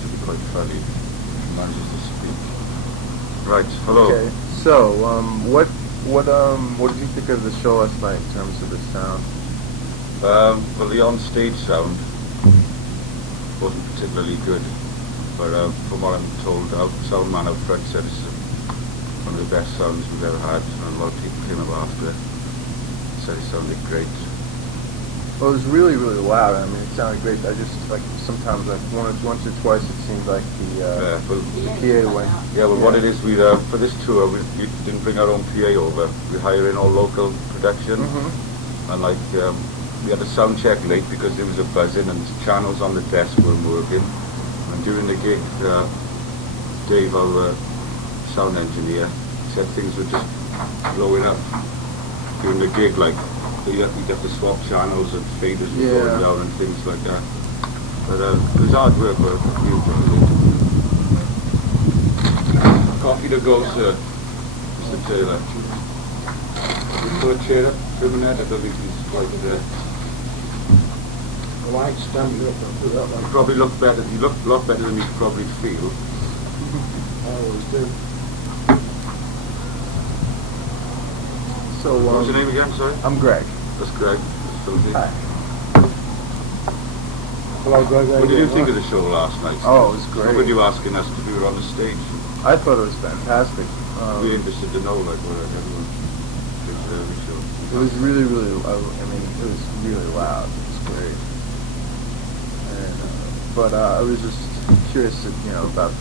to be quite funny. He manages to speak. Right, hello. Okay, so what did you think of the show last night in terms of the sound? Well, the on-stage sound wasn't particularly good, but from what I'm told, our sound man out front said it's one of the best sounds we've ever had, and a lot of people came up after, said it sounded great. Well, it was really, really loud. I mean, it sounded great. I just, like, sometimes, like, once or twice it seemed like the PA went. Yeah, well, what it is, we for this tour, we didn't bring our own PA over. We hire in all local production, and like, we had a sound check late because there was a buzzing and the channels on the desk weren't working. And during the gig, Dave, our sound engineer, said things were just blowing up during the gig, like, we have to swap channels and faders were going down and things like that. But it was hard work, but we enjoyed it. Coffee to go, sir, Mr. Taylor. You put a chair up for a minute, I don't think he's quite there. Well, I ain't standing up, I'll put that You probably look better, you look a lot better than you probably feel. I always do. So, What was your name again, sorry? I'm Greg. That's Greg. That's Philthy. Hi. Hello, Greg. What did you think of the show last night? Oh, it was great. What were you asking us to do on the stage? I thought it was fantastic. We're interested to know, like, what everyone thinks of every show. It was really, really, I mean, it was really loud. It was great. And, but I was just curious, about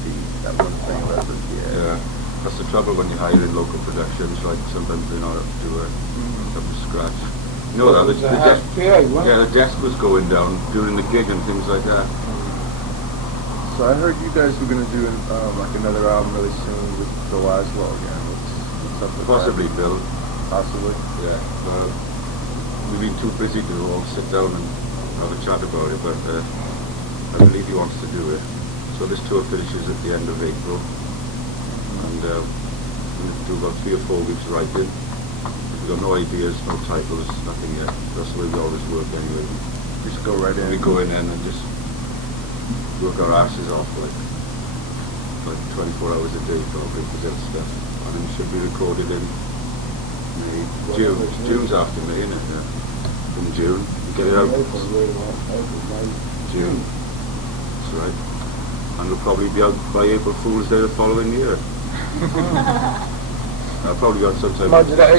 that one thing about the PA. Yeah, that's the trouble when you hire in local productions, like, sometimes they're not up to up to scratch. You know that, the desk, the desk was going down during the gig and things like that. So I heard you guys were going to do like another album really soon with Bill Laswell again. What's up with Possibly, that? Bill. Possibly. Yeah. We've been too busy to all sit down and have a chat about it, but I believe he wants to do it. So this tour finishes at the end of April, and we're going to do about 3 or 4 weeks writing. We've got no ideas, no titles, nothing yet. That's the way we always work anyway. We just go right in. We go in and just work our asses off like 24 hours a day probably to get stuff. And it should be recorded in May. June's after May, isn't it? Yeah. In June. We get it out. June. That's right. And we'll probably be out by April Fool's Day the following year. I'll probably got some time. That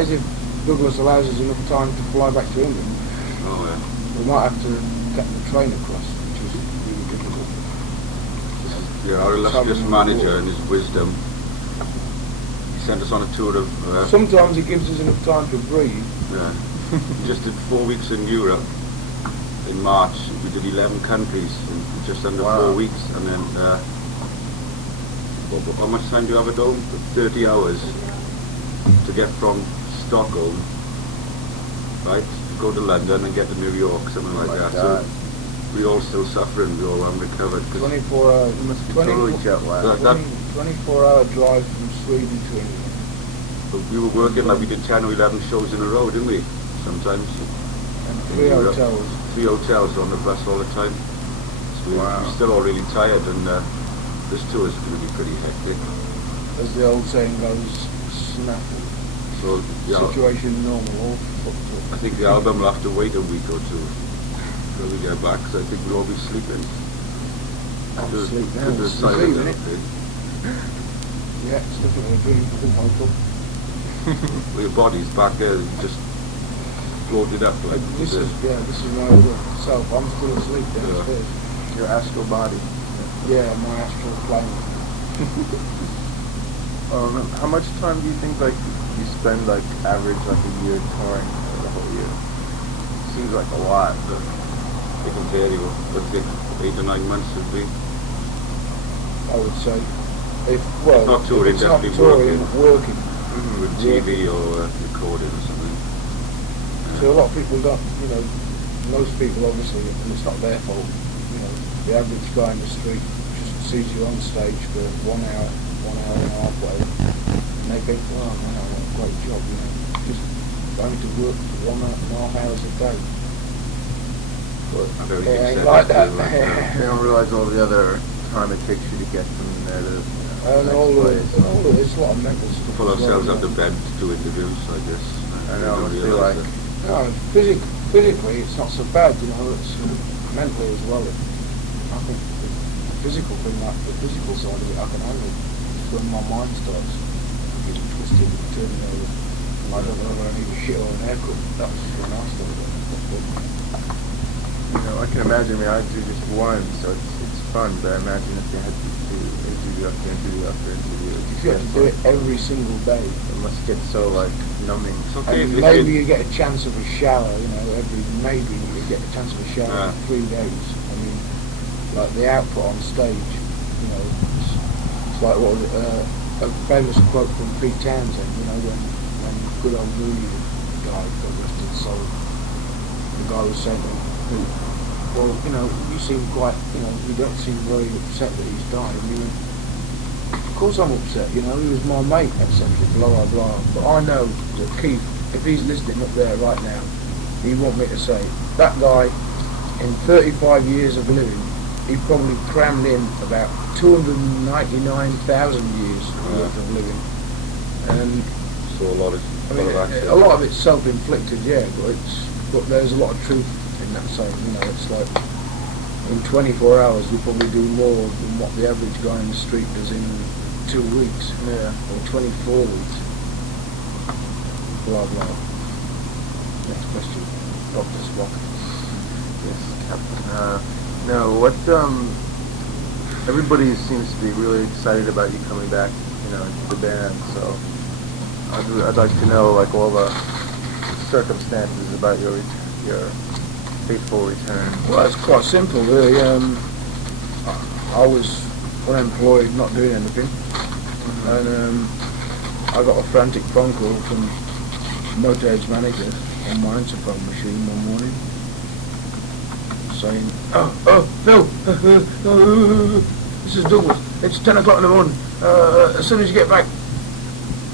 is if Douglas allows us enough time to fly back to England. Oh yeah. We might have to get the train across, which is really difficult. Yeah, our illustrious manager and his wisdom, he sent us on a tour of... sometimes it gives us enough time to breathe. Yeah. We just did 4 weeks in Europe. In March, we did 11 countries in just under 4 weeks, and then how much time do you have at home? 30 hours to get from Stockholm, right, to go to London and get to New York, something like that. God. So we're all still suffering, we're all unrecovered. 24 hours. You must be totally jet lagged. 24-hour drive from Sweden to England. But we were working like we did 10 or 11 shows in a row, didn't we? Sometimes. And 3 hotels. 3 hotels on the bus all the time. So we're still all really tired, and this tour is going to be pretty hectic. As the old saying goes, snappy. So situation normal, all fucked up. I think the album will have to wait a week or two till we get back, because I think we'll all be sleeping. I'll sleep now. To the It's side sleep, of isn't it. it? Yeah, it's definitely a dream. I think I'll go. Well, your body's back there, just floated up like This is my self. I'm still asleep downstairs. Your astral body. Yeah, my astral plane. How much time do you think you spend average a year touring the whole year? Seems like a lot. I can tell you, I think 8 or 9 months would be. I would say, Not touring, if it's not definitely touring, working. With TV or recording or something. So a lot of people don't, most people obviously, and it's not their fault, the average guy in the street just sees you on stage for 1 hour, 1 hour and a half, whatever, and they think, oh man, what a great job, just going to work for 1.5 hours a day. but And It everything ain't set like up that. to, like, they don't realize all the other time it takes you to get from there to And the all next the, place. all the, it's a lot of mental to stuff. pull as well, ourselves you out of know. bed to do interviews, I guess. I We know, don't must be realise like, it. No, physically it's not so bad, you know, it's mentally as well. I think the physical thing, like the physical side of it, I can handle. It's when my mind starts getting twisted and turning over. And I don't know whether I need a shit or an haircut. That's when I started it. you know, I can imagine. I mean, I do just one, so it's fun. But I imagine if they had to do interview after interview after interview, If you have to do it every single day, it must get so like numbing. It's okay and if maybe you get a chance of a shower, you know, maybe you get a chance of a shower Yeah. every 3 days. I mean, like the output on stage, you know, it's like what was it, a famous quote from Pete Townsend, you know, when good old Moody died, got rest his soul. The guy was saying to him, well, you know, you seem quite, you know, you don't seem very upset that he's died. And he went, of course I'm upset, you know, he was my mate, etc., blah, blah, blah. But I know that Keith, if he's listening up there right now, he want me to say, that guy, in 35 years of living, he probably crammed in about 299,000 years worth of living. And So a lot of action. a lot of it's self-inflicted, yeah, but there's a lot of truth in that saying, you know, it's like in 24 hours we probably do more than what the average guy in the street does in 2 weeks, Yeah. or 24 weeks. Blah, blah. Next question. Dr. Spock. Yes, Captain. No, what everybody seems to be really excited about you coming back, you know, into the band. So I'd like to know like all the circumstances about your fateful return. Well, it's quite simple, really. I was unemployed, not doing anything, and I got a frantic phone call from Motörhead's manager on my interphone machine one morning, saying, "Oh, Phil, this is Douglas. It's 10 o'clock in the morning. As soon as you get back,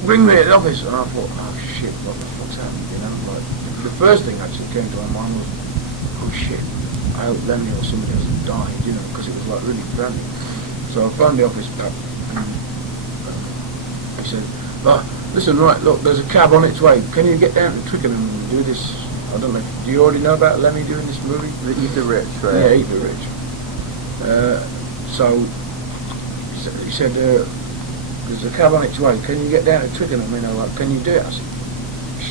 ring me at the office." And I thought, oh shit, what the fuck's happened? You know, like the first thing actually came to my mind was, oh shit, I hope Lemmy or somebody hasn't died, you know, because it was like really frantic. So I phoned the office back, and he said, "Oh, listen, right, look, there's a cab on its way. Can you get down to Twickenham and do this? I don't know. Do you already know about Lemmy doing this movie? The Eat the Rich, right? Yeah, Eat the Rich." So he said, "There's a cab on its way. Can you get down to Twickenham? You know, like, can you do it?" I said,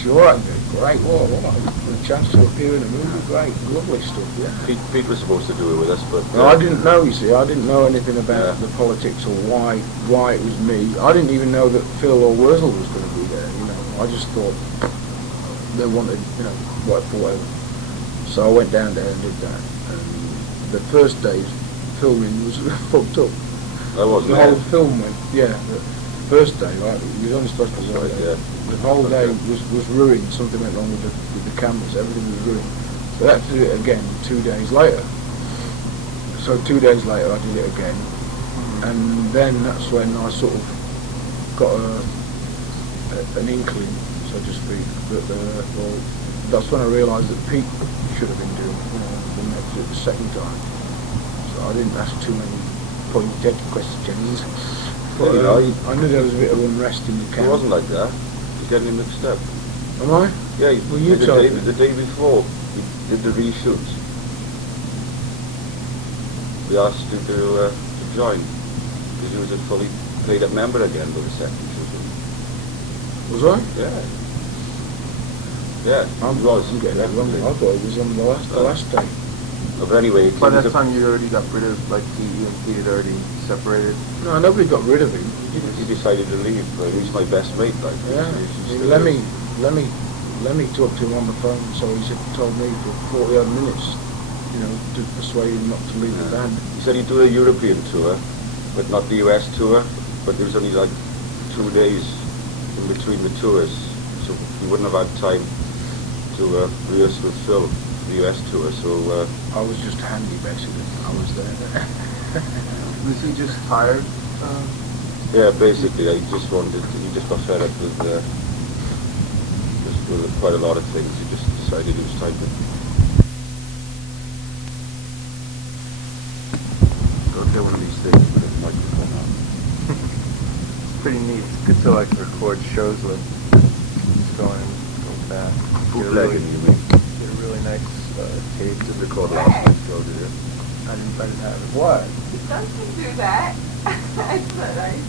"Sure, I can do it." Great. What a chance to appear in a movie. Great, lovely stuff. Yeah. Pete was supposed to do it with us, but Well, I didn't know, you see, I didn't know anything about Yeah. the politics or why it was me. I didn't even know that Phil or Wurzel was going to be there, you know. I just thought they wanted, you know, whatever. So I went down there and did that. And the first day's filming was fucked up. I wasn't The there. whole film went, yeah, the first day, right, we was only supposed to Right, work yeah. The whole day was ruined, something went wrong with the cameras, everything was ruined. So I had to do it again 2 days later. So 2 days later I did it again, and then that's when I sort of got an inkling, so to speak, that well, that's when I realised that Pete should have been doing it, you know, the second time. So I didn't ask too many pointed questions. But You know, I knew there was a bit of unrest in the camp. It wasn't like that. You're getting him mixed up. Am I? Yeah, Well, you told me. the day before we did the reshoots. We asked you to join because he was a fully paid up member again for the second shoot. Was I? Yeah. Yeah, I'm he was. getting that wrong. definitely. I thought it was on the last day. But anyway, By he was that time, you already got rid of, like, he and Pete had already separated. No, nobody got rid of him. he decided to leave. Like, he's my best mate. Like, Yeah. Lemmy talked to him on the phone, so he told me for 40 odd minutes, you know, to persuade him not to leave the band. He said he'd do a European tour, but not the US tour. But there was only like 2 days in between the tours, so he wouldn't have had time to rehearse with Phil for the US tour. So I was just handy, basically. I was there. Was he just tired? yeah, basically, he just got fed up with quite a lot of things. He just decided it was time to get one of these things with a microphone on. It's pretty neat. It's good to like record shows with. Just go back. Bootlegging, you mean? Get a really nice tape. Did record last week's show, did you? I didn't have it. What? Don't you do that? It's not nice.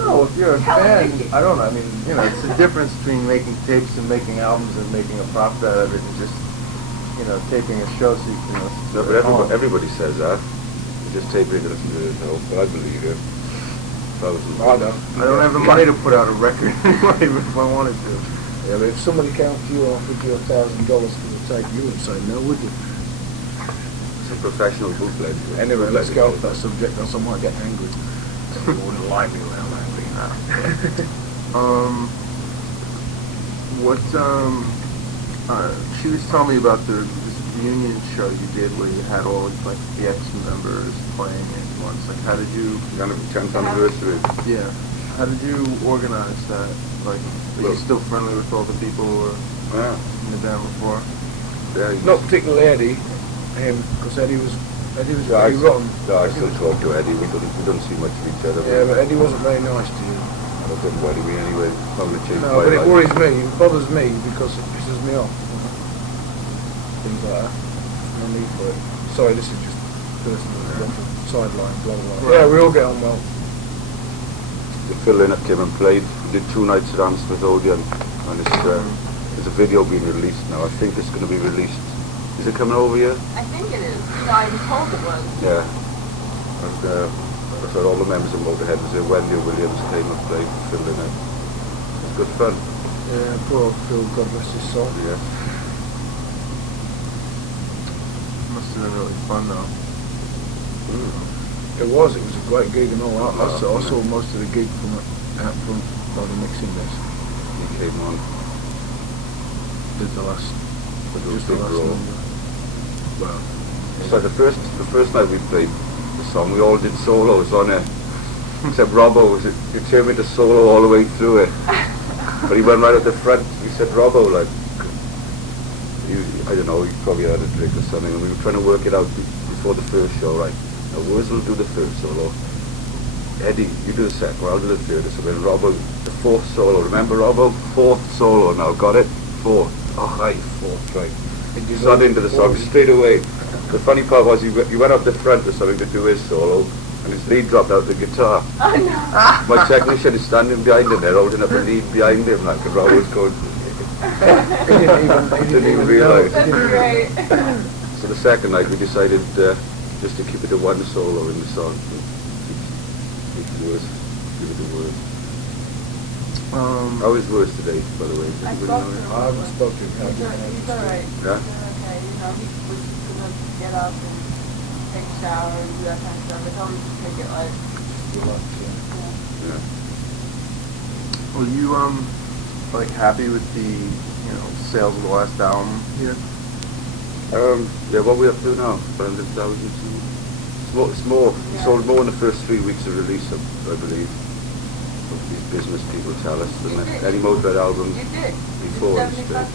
No, if you're a fan, Television. I don't know. I mean, you know, it's the difference between making tapes and making albums and making a profit out of it and just, you know, taping a show so you can listen to No, it but at home. everybody says that. You just tape it and listen to it at home, but I believe it. I don't. I don't have the money to put out a record anyway if I wanted to. Yeah, but if somebody came up to you and offered you $1,000 for the tape, you wouldn't say no, would you? It's a professional bootleg. Anyway, let's get off that subject, else I might get angry. Someone wouldn't like me when I'm angry. She was telling me about this reunion show you did where you had all like the X members playing at once. Like, how did you? 10th anniversary. Yeah. How did you organize that? Like, are you still friendly with all the people who were Yeah. in the band before? Yeah. Not particularly Eddie, him, because Eddie was Yeah, pretty rotten. I still talk to Eddie. We don't see much of each other. Yeah, but Eddie wasn't very nice to you. I don't think worry me anyway. Probably change No, my but it life. worries me. It bothers me because it pisses me off. You know? Things like that. No need for it. Sorry, this is just personal sideline, blah, blah, blah. Yeah, we all get on well. The Phil Lynott came and played. We did 2 nights at Elmhurst Odeon, and there's a video being released now. I think it's going to be released. Is it coming over here? I think it is. I was told it was. Yeah. And I saw all the members of Motörhead was there. Wendy Williams came and played Phil Lynott. It was good fun. Yeah, poor Phil, God rest his soul. Yeah. Must have been really fun though. It was a great gig and all that. I saw Yeah. most of the gig from out front by the mixing desk. He came on. Did the last, With just those the big last roll. number. Well, So the first night we played the song, we all did solos on it. Except Robbo, he turned me to solo all the way through it. But he went right at the front. He said, Robbo, like, I don't know, he probably had a drink or something, and we were trying to work it out before the first show, right? Now, Wurs will do the first solo. Eddie, you do the second, I'll do the third. So then Robbo, the 4th solo. Remember, Robbo? 4th solo now, got it? 4th. Oh, right, 4th, right. Started into the song straight away. The funny part was he went up the front or something to do his solo, and his lead dropped out the guitar. Oh no. My technician is standing behind him there, holding up a lead behind him, like, and Rob was going, he didn't even realise. That's great. So the second night we decided just to keep it to one solo in the song. Keep the words, give it the word. How is Wurs today, by the way? Does I anybody spoke know to it? him. I haven't spoken to him. He's alright. Yeah? He's okay. You know, he was just gonna get up and take a shower and do that kind of stuff. I told him to take it light. Yeah. Yeah. Were you like happy with the sales of the last album here? Yeah, what we up to now? 100,000. It's more. We Yeah. sold more in the first 3 weeks of release, I believe. These business people tell us than any Motörhead album You did. before. You did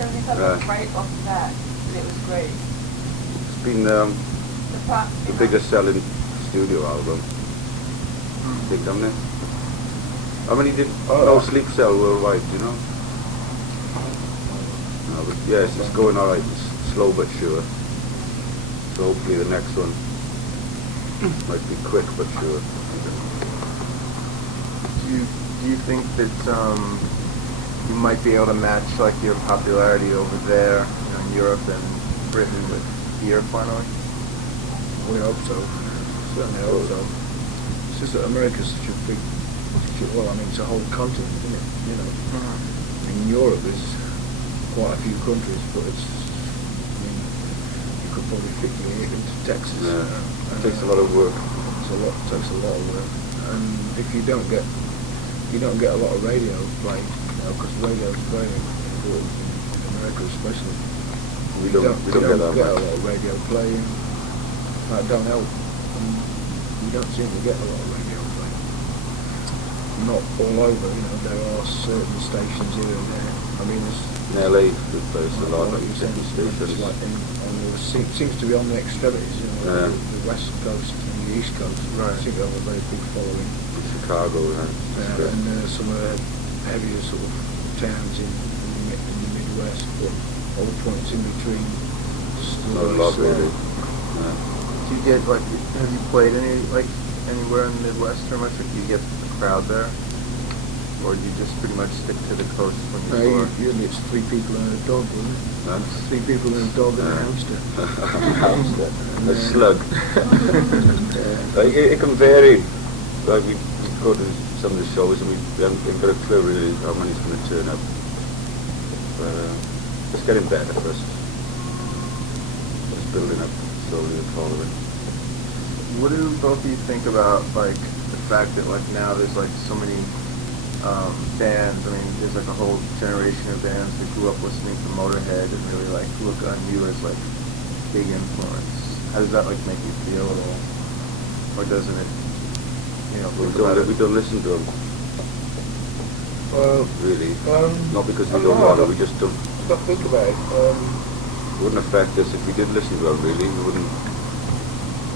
77 Yeah. right off the bat. And it was great. It's been the The biggest selling studio album. Big, haven't it? How many did No Sleep sell worldwide, do you know? No, but yes, it's going alright. It's slow but sure. So hopefully the next one might be quick but sure. Do you think that you might be able to match like your popularity over there, in Europe and Britain with here finally? We hope so. Certainly hope so. It's just that America's such a big, well, I mean, it's a whole continent, isn't it? You know. In Europe, there's quite a few countries, but it's, I mean, you could probably fit me into Texas. Yeah. It takes a lot of work. Takes a lot of work. And if you don't get a lot of radio play, because radio is very important in America especially. We don't get that get a much. lot of radio play, and that don't help. And you don't seem to get a lot of radio play. not all over. You know, there are certain stations here and there. I mean, In LA, there's a lot of like you said, different it's stations. like seems to be on the extremities. You know, Yeah. the west coast and the east coast. Right. Seem to have a very big following. Chicago, and Some of the heavier sort of towns in the Midwest, but all points in between. Still not a very lot slow. really. Yeah. Do you get like, have you played anywhere in the Midwest or much? Like, do you get the crowd there, or do you just pretty much stick to the coast when you tour? Usually it's 3 people and a dog, isn't it? Huh? 3 people and a dog and a Yeah. hamster. Hamster. A slug. Yeah. Like, it can vary. Like we go to some of the shows and we haven't got a clue really how many's going to turn up. But it's getting better first. It's building up slowly the following. What do both of you think about like the fact that like now there's like so many bands? I mean, there's like a whole generation of bands that grew up listening to Motörhead and really like look on you as like big influence. How does that like make you feel at all, or doesn't it? You know, We think about it. don't listen to them Well, really. Not because we I don't know, want to. but- We just don't. but think about it. It wouldn't affect us if we did listen to them really. We wouldn't.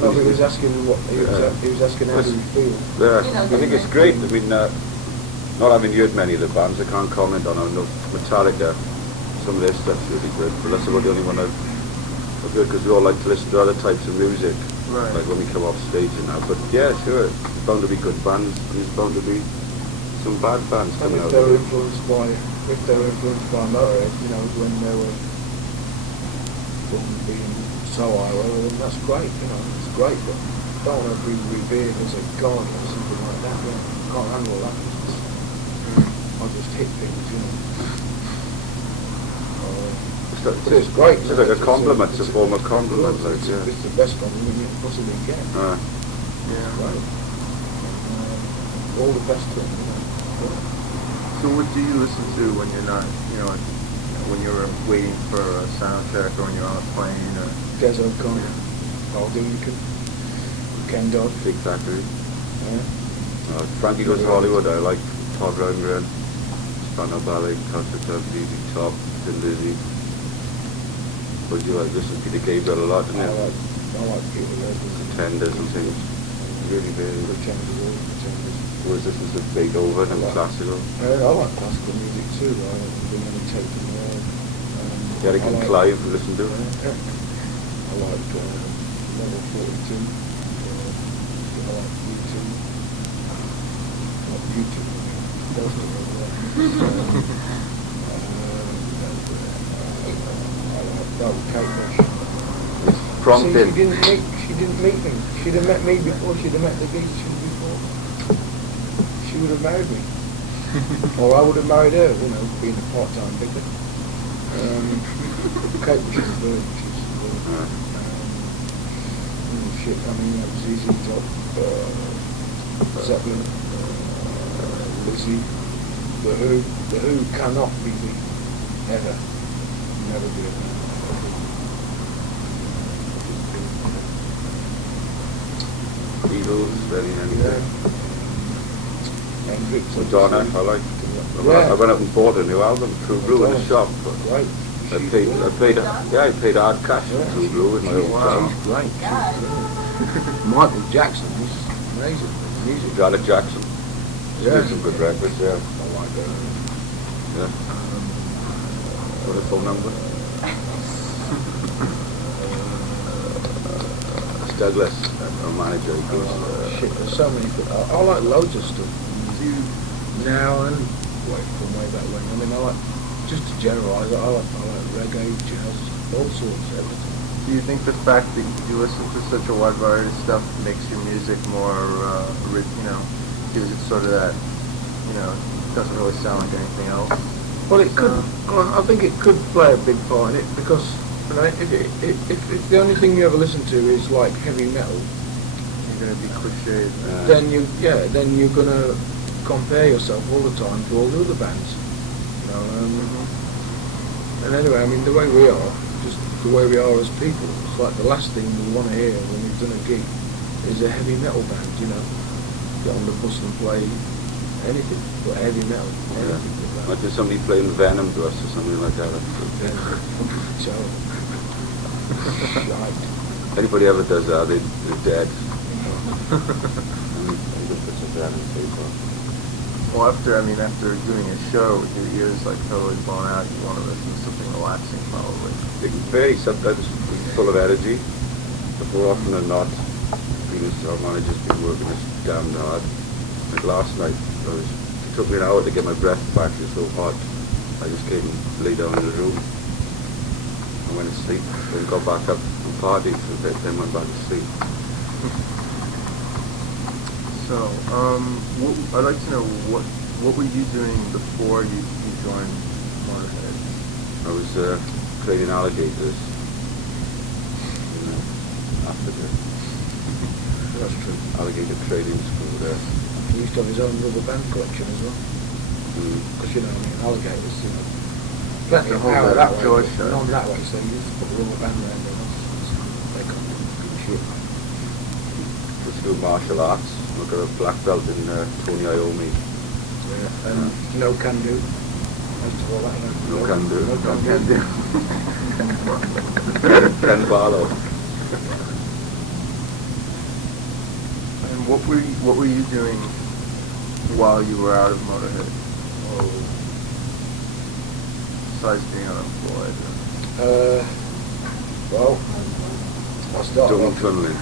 I think he was asking what he was asking how do we feel. Yeah, You know, I think it's great. I mean, not having heard many of the bands, I can't comment on them. No, Metallica, some of their stuff's really good, but that's about the only one I've heard because we all like to listen to other types of music, Right. like when we come off stage and that. But yeah, sure, there's bound to be good bands, and there's bound to be some bad bands And coming if out. they're influenced by Motörhead, you know, when they were from being so high, well, then that's great. You know, it's great, but don't want to be revered as a god or something like that. You know, can't handle that. I just hit things, you know. It's great. It's like a compliment, it's a form of compliment, like, It's yeah. the best compliment you can possibly get. Yeah. Right. All the best to him, you know. So what do you listen to when you're not, you know, like, when you're waiting for a sound check or when you're on a plane or? Des O'Connor, Alden Lincoln, Ken Dodd. Big Factory. Yeah. Frankie Goes to Hollywood, I like Todd Rundgren, Spandau Ballet, Concert of ZZ Top, Thin Lizzy. What do you like? Listen to Peter Gabriel a lot, didn't I you? like Peter Gabriel. Tenders and things. Really, really good. Whereas this is the Beethoven and classical. I like classical music too. I haven't been any taken Eric and Clive, listen to. Yeah. I like Level 42. I like YouTube. Not YouTube. I like Kate Bush. Prompting. See, she didn't meet me. She'd have met me before she'd have met the Beatles before. She would have married me. Or I would have married her, you know, being a part-time vicar. Kate Bush is a bird. Shit, I mean, that was easy top. Zeppelin, Lizzie, The Who cannot be beaten. Never. Never be a Beatles, very anything. Hendrix. Madonna, I like. Yeah. I went up and bought a new album, True Blue, in a shop. Right. I paid hard cash for True Blue in my own time. She's great. God. Michael Jackson, he's amazing. Music. Janet Jackson. She Yeah. did some good records, yeah. I like her. Yeah. Got a phone number? It's Douglas, our manager. He goes, Shit, there's so many. I like loads of stuff. Now and from way back when. I mean, I like, just to generalise, I like reggae, jazz, all sorts, everything. Do you think the fact that you listen to such a wide variety of stuff makes your music more, you know, gives it sort of that, you know, doesn't really sound like anything else? Well, it could. I think it could play a big part in it because, you know, if the only thing you ever listen to is like heavy metal, You're going to be cliched. then you're gonna compare yourself all the time to all the other bands. You know, and anyway, I mean, the way we are, just the way we are as people, it's like the last thing we want to hear when we've done a gig is a heavy metal band. You know, get on the bus and play anything, but heavy metal, Yeah. anything like that. Imagine somebody playing Venom to us or something like that. Yeah, so, shite. Anybody ever does that, they're dead. Anybody puts a Venom tape on. Well, after doing a show with your ears like totally blown out, you want to listen to something relaxing probably. It can vary. Sometimes we're full of energy, but more often than not, because our manager's been working us damn hard. Like last night, it took me an hour to get my breath back. It was so hot. I just came and lay down in the room. I went to sleep, then got back up and partied for a bit, then went back to sleep. So, I'd like to know what were you doing before you joined Motörhead? I was training alligators in Africa. That's true. Alligator training school there. He used to have his own rubber band collection as well. Because, alligators, plenty The of whole power that way, George but show. not that way, so you used to put a rubber band around them. They can't do shit. Let's do martial arts. I've got a black belt in Tony Iommi. Yeah. And no can do. As to all that, No can do. No can do. Ken Barlow. And what were you doing while you were out of Motörhead? Besides being unemployed. Well, I started Doing off. tunneling.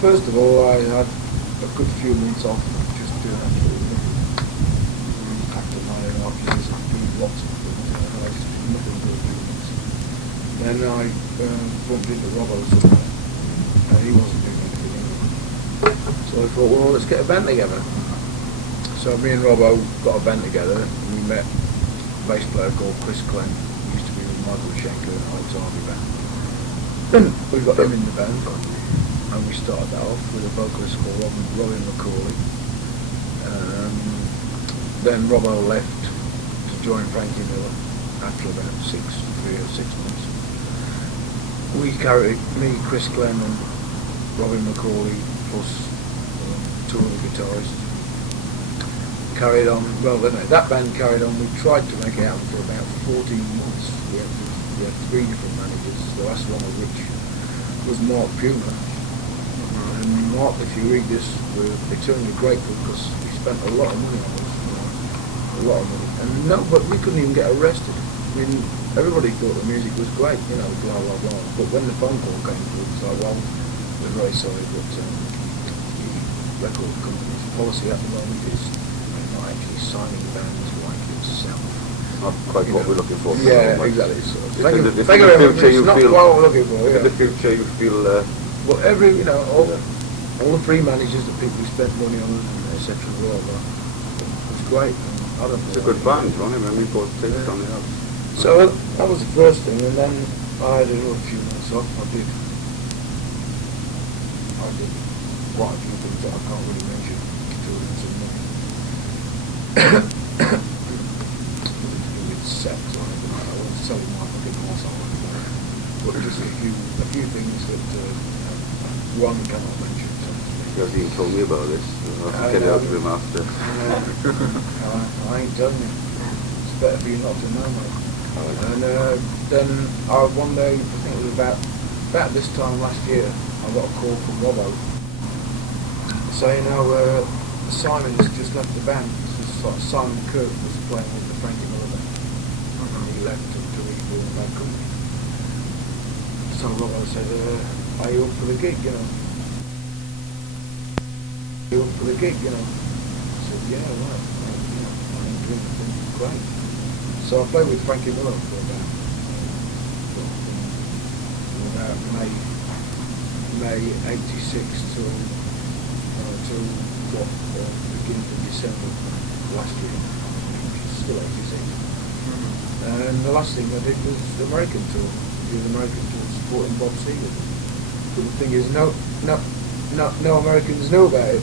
First of all, I had a good few months off just doing absolutely nothing. After my own years of doing lots of things, I just did nothing for a few months. Then I bumped into Robbo somewhere. He wasn't doing anything anyway. So I thought, well, let's get a band together. So me and Robbo got a band together, and we met a bass player called Chris Glenn, who used to be with Michael Schenker and Alex Harvey band. Then we got him in the band, and we started that off with a vocalist called Robin McCauley. Then Robbo left to join Frankie Miller after about 3 or 6 months. We carried, me, Chris Glenn and Robin McCauley, plus 2 other guitarists, carried on. Well, that band carried on. We tried to make it happen for about 14 months. We had 3 different managers, the last one of which was Mark Puma. And Mark, if you read this, we're eternally grateful because he spent a lot of money on us, a lot of money. And but we couldn't even get arrested. I mean, everybody thought the music was great, blah blah blah. But when the phone call came through, it's like, well, we're very sorry, but the record company's policy at the moment is not actually signing bands like yourself. Not quite what we're looking for. Yeah, exactly. So, If in the future you not feel, what we're looking for. if in the future you feel, Well, all the free managers, the people who spent money on it, etc. Blah blah. It was great. I don't it's a know. good band, Ronnie. I mean, we both take it on the house. So that was the first thing, and then I had a few months off. I did quite a few things that I can't really mention. Children's and with sex or anything like that. I was selling my fucking horse on it. But just a few things that one cannot mention. He hasn't even told me about this. I'll have to get it out of him after. I ain't telling you. It's better for you not to know, mate. And then one day, I think it was about this time last year, I got a call from Robbo saying, Simon's just left the band. This was like Simon Kirk was playing with the Frankie Miller band. And he left to rebuild the band company. So Robbo said, are you up for the gig, Are you up for the gig, I said, yeah, right. I ain't doing anything. Great. So I played with Frankie Miller for about May 86 till beginning of December last year. Still 86. And the last thing I did was the American tour. The American tour supporting Bob Seger. But the thing is, no Americans know about it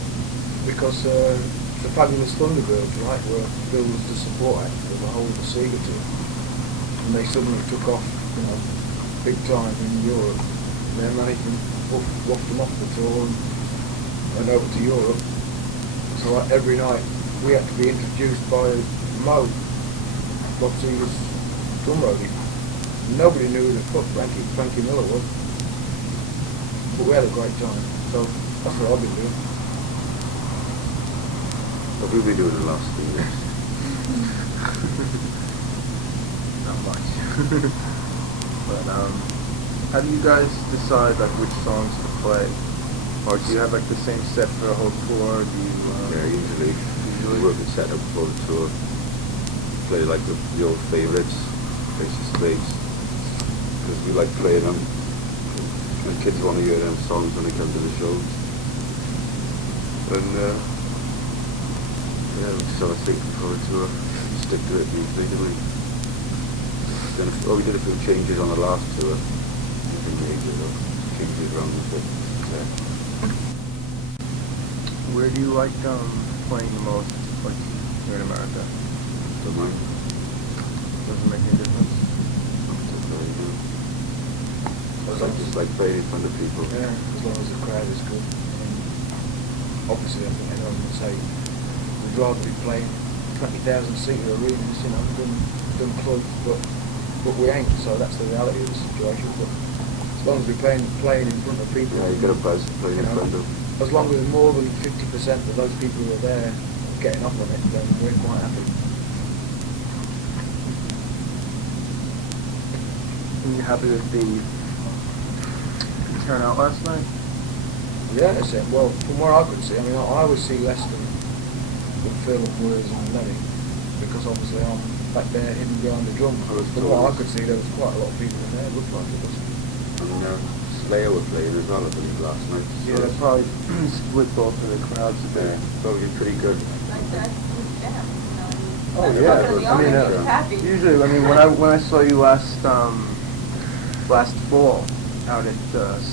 because the Fabulous Thunderbirds, right, were billed as the support act for the whole of the Seger tour. And they suddenly took off, big time in Europe. Their management waffed them off the tour, and and over to Europe. So like, every night we had to be introduced by Mo, Bob Seger's drum roadie. Nobody knew who the fuck Frankie Miller was. But we had a great time. So that's what I've been doing. What have you been doing the last 3 years? Not much. But how do you guys decide like which songs to play? Or do you have like the same set for a whole tour? Do you? Yeah, usually we work and set up for the tour. Play like the old favourites, Ace of Spades, because we like playing them. And kids want to hear them songs when they come to the shows. And yeah, we sort of think for a tour, stick to it usually, didn't we? Then we did a few changes on the last tour. Nothing major though, changes around the bit. Yeah. Where do you like playing the most, like here in America? Don't mind. Doesn't make any difference. I just like playing in front of people. Yeah, as long as the crowd is good. Obviously, I think anyone would say we'd rather be playing 20,000 seater arenas, you know, than clubs, but we ain't. So that's the reality of the situation. But as long as we're playing in front of people, Yeah, you get a buzz playing in front of. as long as more than 50% of those people who are there getting up on it, then we're quite happy. Were you happy with the turnout last night? Yeah, that's it. Well, from where I could see, I mean, I always see less than Phil and Wiz and Lenny, because obviously I'm back there hidden behind the drum. From what I could see, there was quite a lot of people in there. It looked like it was. And Slayer were playing as well, I believe, last night. So Yeah, they probably split both of the crowds a bit. probably pretty good. Like that was them, you know. Oh, That's yeah, fucking the I mean, audience is happy. Usually, I mean, when I saw you last fall out at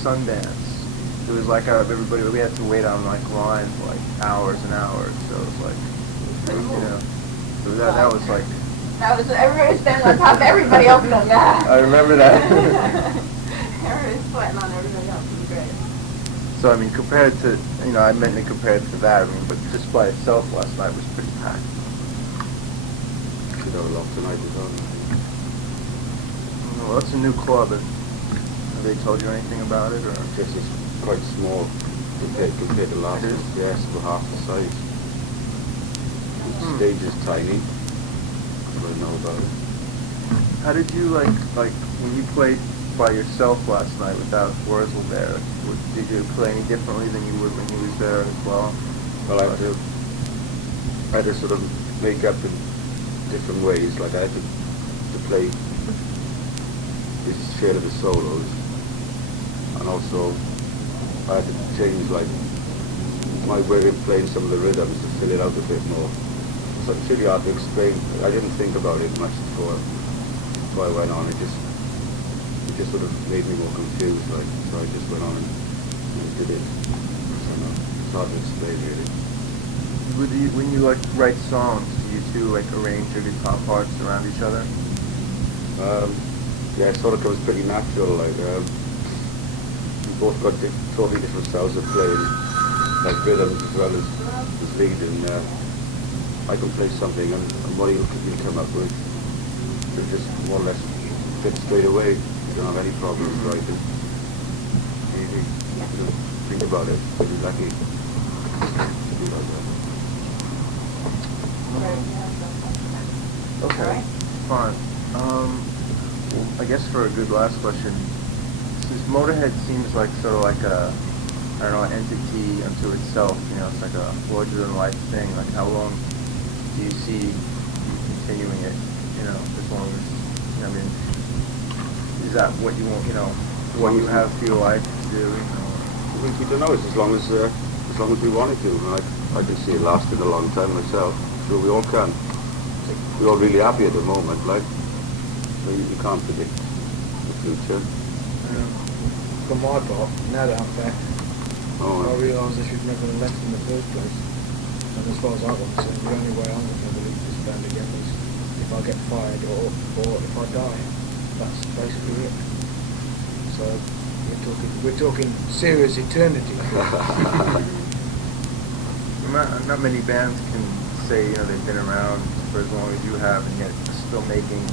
Sundance, it was like out of everybody, we had to wait on like line for like hours and hours. So it was like, you know, so that was like. That was everybody was standing on top of everybody else on that. I remember that. Everybody was sweating on everybody else. It was great. So I mean, compared to, you know, I meant it compared to that. I mean, but just by itself last night was pretty packed. Should have a lot tonight as well. Well, that's a new club. Have they told you anything about it, or? Just it's quite small compared to last It is? year. Yes, for half the size. The stage is tiny. I don't know about it. How did you like when you played by yourself last night without Wurzel there? Did you play any differently than you would when he was there as well? Well, I had to sort of make up in different ways. Like I had to play his share of the solos, and also I had to change like my way of playing some of the rhythms to fill it out a bit more. So it's really hard to explain. I didn't think about it much before I went on. It just sort of made me more confused. Like, so I just went on and did it. So no, it's hard to explain really. When you like write songs, do you two like arrange your guitar parts around each other? Yeah, it sort of comes pretty natural. Like we both got totally different styles of playing, like rhythms as well as lead. And I can play something, and what he'll come up with, it just more or less fits straight away. You don't have any problems writing. Easy. You know, think about it. You'll be lucky to be like that. Okay, fine. I guess for a good last question, since Motörhead seems like sort of like a, I don't know, an entity unto itself, you know, it's like a larger than life thing. Like, how long do you see you continuing it? You know, as long as, you know, I mean, is that what you want? You know, what you have for your life to do? You know? We don't know. It's as long as we wanted to. Like, I can see it lasting a long time myself. Sure, we all can. We're all really happy at the moment. Like, you can't predict the future. For my part, now that I'm back, Oh, I realise I should never have left in the first place. And as far as I'm concerned, the only way I'm going to ever leave this band again is if I get fired or if I die. That's basically it. So we're talking serious eternity. not many bands can say, you know, they've been around for as long as you have, and yet still making,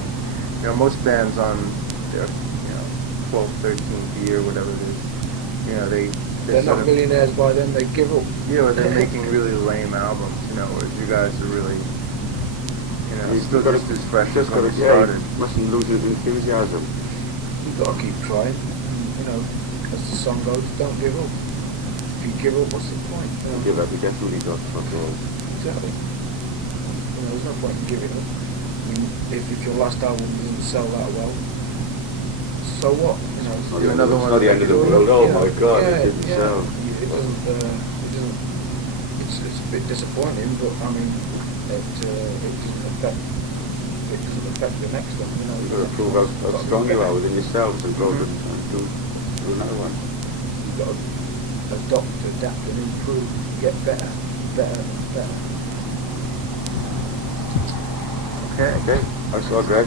you know, most bands on their, you know, 12th, 13th year, whatever it is, you know, they're not millionaires by then, they give up. Yeah, or they're making really lame albums, you know, whereas you guys are really, you know, still just as fresh as when you started. Mustn't lose his enthusiasm. You've got to keep trying. You know, as the song goes, don't give up. If you give up, what's the point? You know? Give up, you definitely got control. Exactly. You know, there's no point in giving up. I mean, if your last album doesn't sell that well, so what? You know, Do another one. It's not the end of the world. Oh my God, yeah, it didn't sell. It doesn't. It's a bit disappointing, but I mean, it doesn't affect. It doesn't affect the next one. You know, You've got to prove how strong you are within yourselves and go and do another one. You've got to adopt, adapt, and improve. Get better. Okay. Okay, I saw Greg.